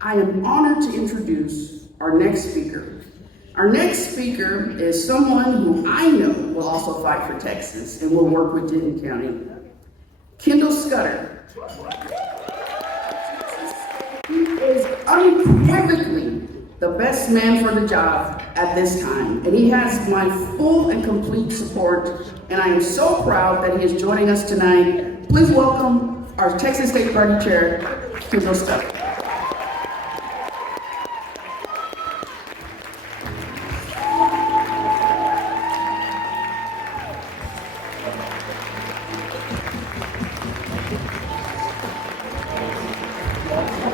I am honored to introduce our next speaker. Our next speaker is someone who I know will also fight for Texas and will work with Denton County. Kendall Scudder. He is unequivocally the best man for the job at this time, and he has my full and complete support, and I am so proud that he is joining us tonight. Please welcome our Texas State Party Chair, Kendall Scudder.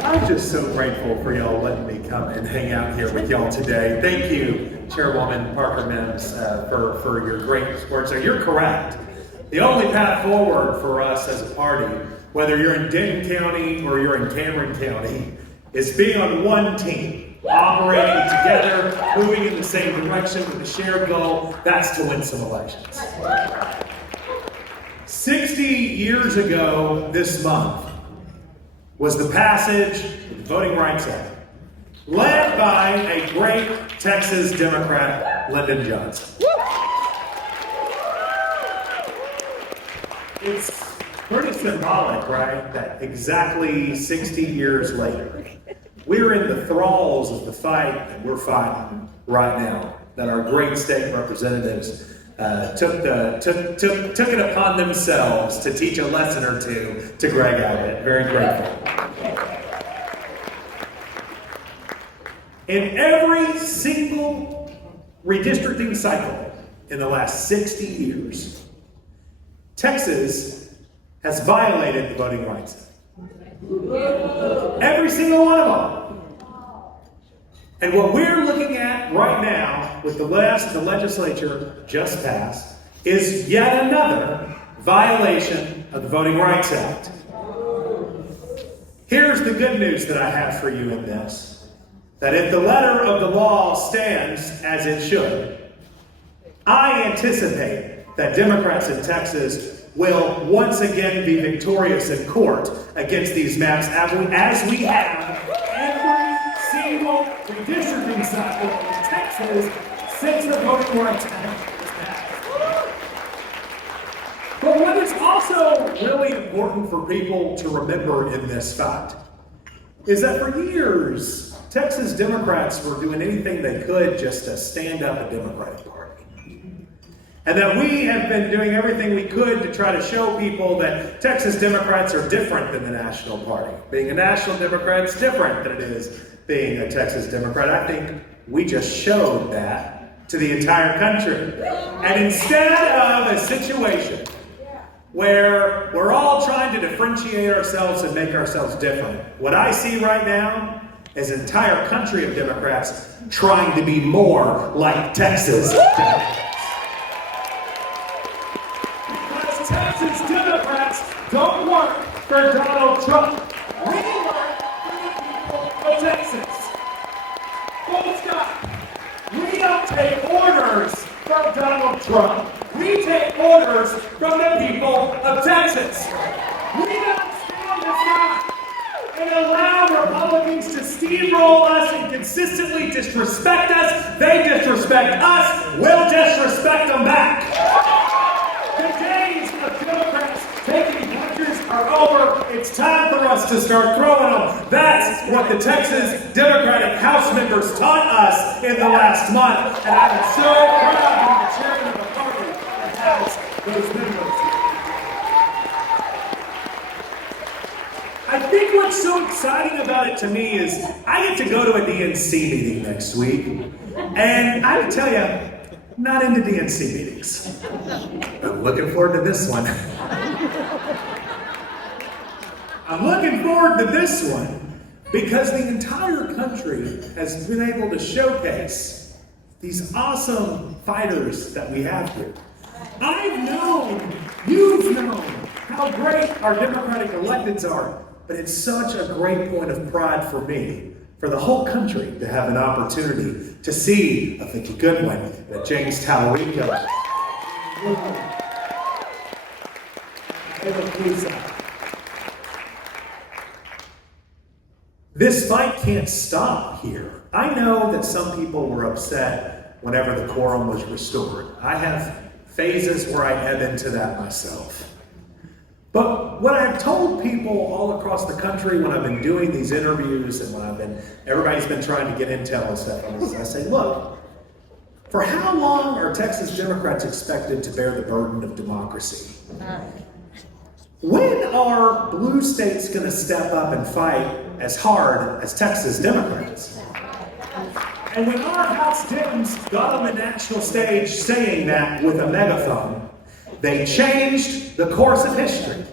I'm just so grateful for y'all letting me come and hang out here with y'all today. Thank you, Chairwoman Parker Mims, for your great support. So you're correct. The only path forward for us as a party, whether you're in Denton County or you're in Cameron County, is being on one team, operating together, moving in the same direction with a shared goal. That's to win some elections. 60 years ago this month was the passage of the Voting Rights Act, led by a great Texas Democrat, Lyndon Johnson. It's pretty symbolic, right, that exactly 60 years later, we're in the thralls of the fight that we're fighting right now, that our great state representatives took it upon themselves to teach a lesson or two to Greg Abbott. Very grateful. In every single redistricting cycle in the last 60 years, Texas has violated the Voting Rights Act. Every single one of them. And what we're looking at right now, with the legislature just passed, is yet another violation of the Voting Rights Act. Here's the good news that I have for you in this, that if the letter of the law stands as it should, I anticipate that Democrats in Texas will once again be victorious in court against these maps, as we have every single redistricting cycle in Texas since the Voting Rights Act was passed. But what is also really important for people to remember in this fight is that for years, Texas Democrats were doing anything they could just to stand up a Democratic Party. And that we have been doing everything we could to try to show people that Texas Democrats are different than the National Party. Being a National Democrat is different than it is being a Texas Democrat. I think we just showed that to the entire country. And instead of a situation where we're all trying to differentiate ourselves and make ourselves different, what I see right now is an entire country of Democrats trying to be more like Texas Democrats. Because Texas Democrats don't work for Donald Trump. We work for the people of Texas. Full stop. We don't take orders from Donald Trump. We take orders from the people of Texas. We don't stand aside and allow Republicans to steamroll us and consistently disrespect us. They disrespect us. We'll disrespect them back. The days of Democrats taking punches are over. It's time for us to start throwing them. That's what the Texas Democratic House members taught us in the last month. And I am so proud to be the chairman of a party that has those members. I think what's so exciting about it to me is I get to go to a DNC meeting next week. And I would tell you, I'm not into DNC meetings. I'm looking forward to this one. I'm looking forward to this one because the entire country has been able to showcase these awesome fighters that we have here. I've known, you've known how great our Democratic electeds are. But it's such a great point of pride for me, for the whole country, to have an opportunity to see a Vicky Goodwin, a James Tallarico, This fight can't stop here. I know that some people were upset whenever the quorum was restored. I have phases where I ebb into that myself. But what I've told people all across the country when I've been doing these interviews and when everybody's been trying to get intel and stuff on this, I say, look, for how long are Texas Democrats expected to bear the burden of democracy? When are blue states going to step up and fight as hard as Texas Democrats? And when our House Dems got on the national stage saying that with a megaphone, they changed the course of history.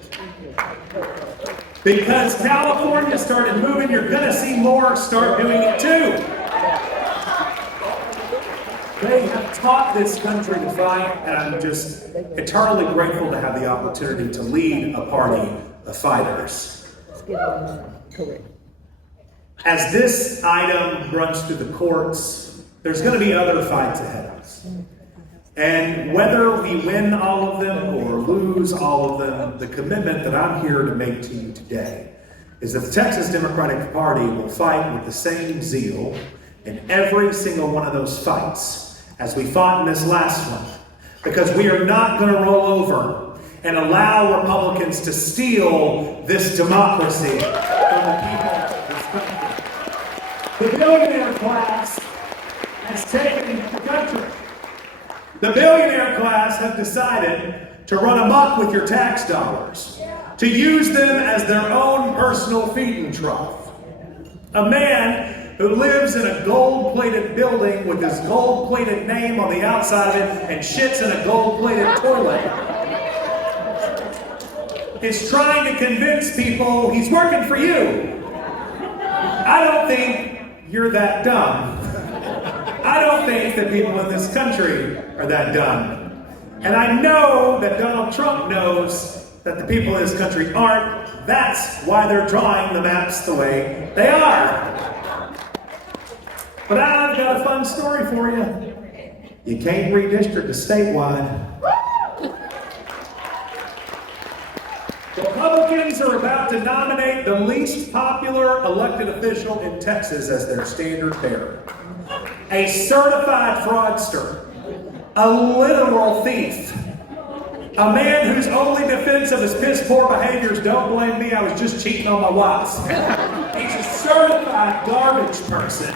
Because California started moving, you're going to see more start doing it too. They have taught this country to fight, and I'm just eternally grateful to have the opportunity to lead a party of fighters. As this item runs through the courts, there's going to be other fights ahead of us. And whether we win all of them or lose all of them, the commitment that I'm here to make to you today is that the Texas Democratic Party will fight with the same zeal in every single one of those fights as we fought in this last one. Because we are not going to roll over and allow Republicans to steal this democracy from the people of this country. The billionaire class has taken the country. The billionaire class have decided to run amok with your tax dollars, to use them as their own personal feeding trough. A man who lives in a gold-plated building with his gold-plated name on the outside of it and shits in a gold-plated toilet is trying to convince people he's working for you. I don't think you're that dumb. I don't think that people in this country are that dumb. And I know that Donald Trump knows that the people in this country aren't. That's why they're drawing the maps the way they are. But I've got a fun story for you. You can't redistrict a statewide. Republicans are about to nominate the least popular elected official in Texas as their standard bearer. A certified fraudster, a literal thief, a man whose only defense of his piss poor behaviors, don't blame me, I was just cheating on my wife. He's a certified garbage person.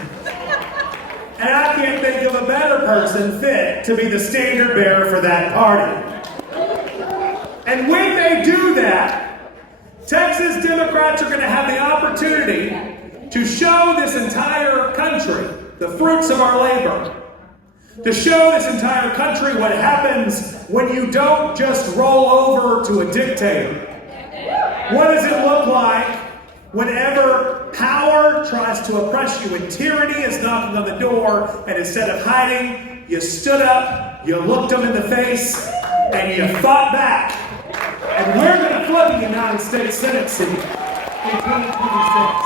And I can't think of a better person fit to be the standard bearer for that party. And when they do that, Texas Democrats are going to have the opportunity to show this entire country the fruits of our labor. To show this entire country what happens when you don't just roll over to a dictator. What does it look like whenever power tries to oppress you and tyranny is knocking on the door, and instead of hiding, you stood up, you looked them in the face, and you fought back. And we're going to flood the United States Senate seat in 2026.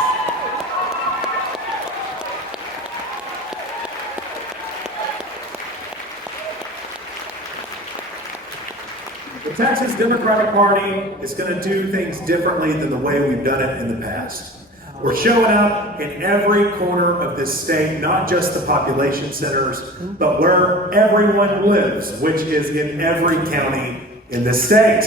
The Texas Democratic Party is going to do things differently than the way we've done it in the past. We're showing up in every corner of this state, not just the population centers, but where everyone lives, which is in every county in the state.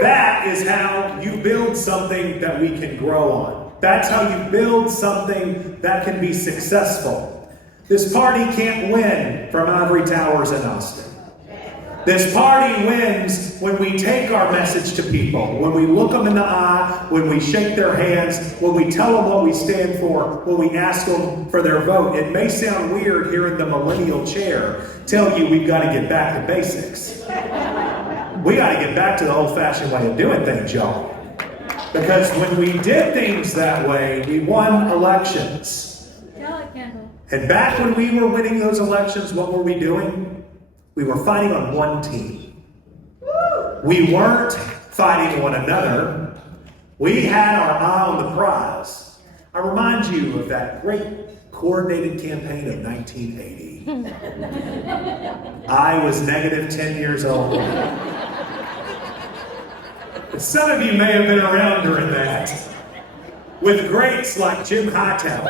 That is how you build something that we can grow on. That's how you build something that can be successful. This party can't win from ivory towers in Austin. This party wins when we take our message to people, when we look them in the eye, when we shake their hands, when we tell them what we stand for, when we ask them for their vote. It may sound weird hearing the millennial chair tell you we've got to get back to basics. We got to get back to the old-fashioned way of doing things, y'all. Because when we did things that way, we won elections. And back when we were winning those elections, what were we doing? We were fighting on one team. We weren't fighting one another. We had our eye on the prize. I remind you of that great coordinated campaign of 1980. I was negative 10 years old. Some of you may have been around during that. with greats like Jim Hightower,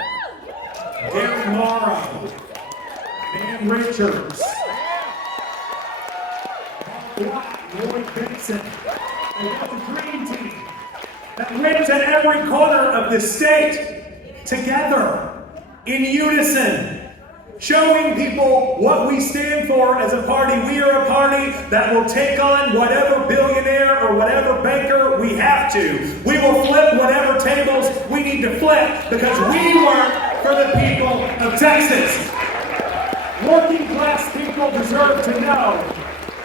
Gary Morrow, Dan Richards, Lloyd Benson. They got the dream team that went to every corner of the state together, in unison, showing people what we stand for as a party. We are a party that will take on whatever billionaire or whatever banker we have to. We will flip whatever tables we need to flip because we work for the people of Texas. Working class people deserve to know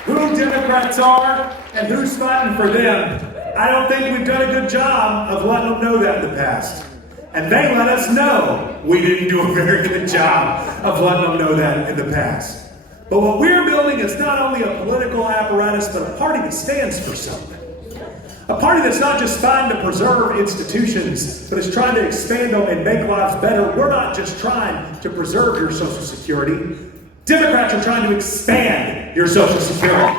who Democrats are and who's fighting for them. I don't think we've done a good job of letting them know that in the past. And they let us know we didn't do a very good job of letting them know that in the past. But what we're building is not only a political apparatus, but a party that stands for something. A party that's not just trying to preserve institutions, but is trying to expand them and make lives better. We're not just trying to preserve your Social Security. Democrats are trying to expand your Social Security.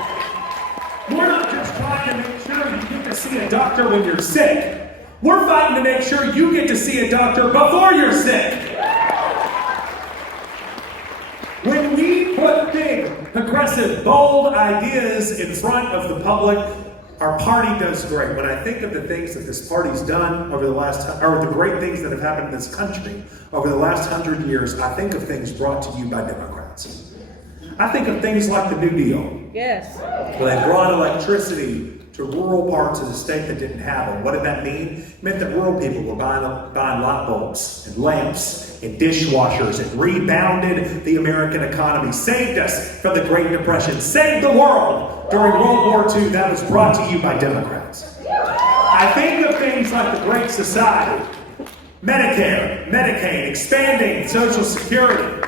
We're not just trying to make sure you get to see a doctor when you're sick. We're fighting to make sure you get to see a doctor before you're sick. When we put big, progressive, bold ideas in front of the public, our party does great. When I think of the things that this party's done over the last, or the great things that have happened in this country over the last 100 years, I think of things brought to you by Democrats. I think of things like the New Deal. Yes. Where they brought electricity to rural parts of the state that didn't have them. What did that mean? It meant that rural people were buying light bulbs and lamps and dishwashers and rebounded the American economy, saved us from the Great Depression, saved the world during World War II. That was brought to you by Democrats. I think of things like the Great Society, Medicare, Medicaid, expanding Social Security.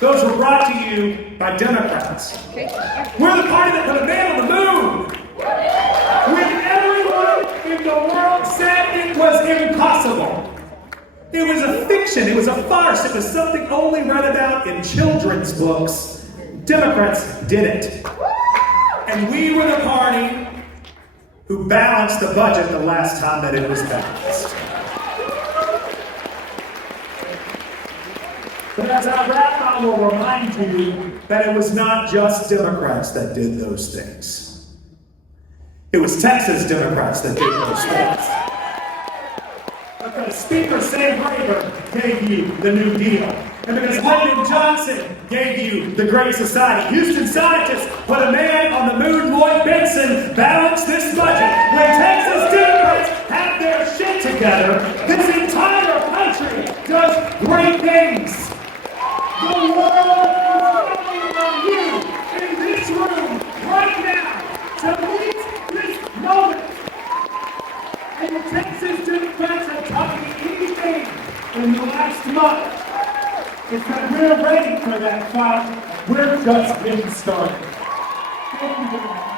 Those were brought to you by Democrats. We're the party that put a man on the moon. When everyone in the world said it was impossible. It was a fiction, it was a farce, it was something only read about in children's books. Democrats did it. And we were the party who balanced the budget the last time that it was balanced. But as I wrap, I will remind you that it was not just Democrats that did those things. It was Texas Democrats that did those things. Because Speaker Sam Rayburn gave you the New Deal. And because Lyndon Johnson gave you the Great Society. Houston scientists put a man on the moon, Lloyd Benson, balanced this budget. When Texas Democrats have their shit together, this entire country does great things. The world is counting on you in this room right now to meet this moment. And the Texas Democrats have taught me anything in the last month. It's that we're ready for that fight. We're just getting started. Thank you very much.